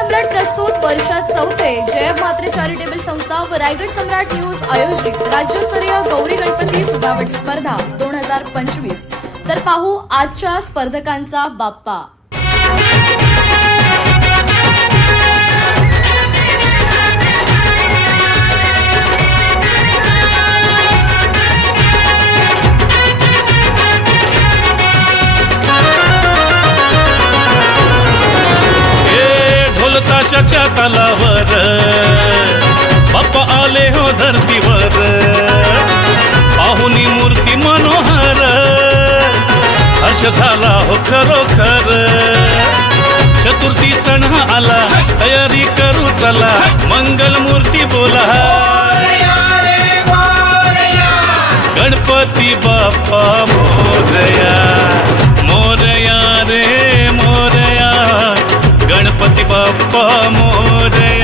सम्राट प्रस्तुत वर्षात चौथे जय म्हात्रे चॅरिटेबल संस्था व रायगड सम्राट न्यूज आयोजित राज्यस्तरीय गौरी गणपती सजावट स्पर्धा 2025। तर पाहू आजच्या स्पर्धकांचा बाप्पा। ताशाच्या तालावर बाप्पा आले हो धरतीवर, पाहुनी मूर्ती मनोहर, हर्ष झाला हो खरोखर। चतुर्थी सण आला, तयारी करू चला, मंगल मूर्ती बोला, गणपती बाप्पा मोरया, मोरया रे मोरया, गणपती बाप्पा मोरया।